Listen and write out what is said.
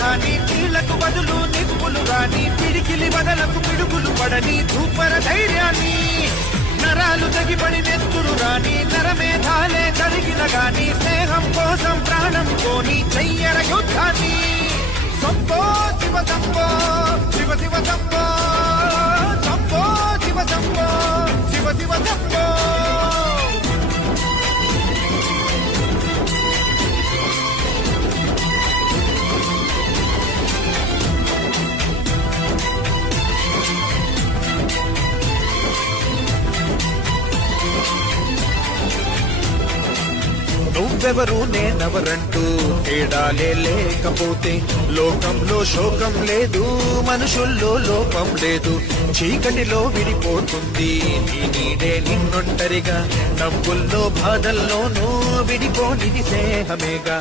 కానీ నీళ్లకు బదులు నిప్పులు గాని పిడికిలి బదలకు పిడుగులు పడని ధూపర ధైర్యాన్ని నరాలు తగిపడి నెత్తురు రాని నరమేధాలే జరిగిన గాని స్నేహం కోసం ప్రాణం కోని చెయ్యర యుద్ధాన్ని సంపో శివ సంపో శివ శివ సంపో సంపో శివ సంపో శివ శివ సంపో నువ్వెవరు నేనెవరంటూ తేడాలే లేకపోతే లోకంలో శోకం లేదు మనుషుల్లో లోపం లేదు చీకటిలో విడిపోతుంది నీ నీడే నిన్నొంటరిగా నవ్వుల్లో బాధల్లోనూ విడిపోనిది స్నేహమేగా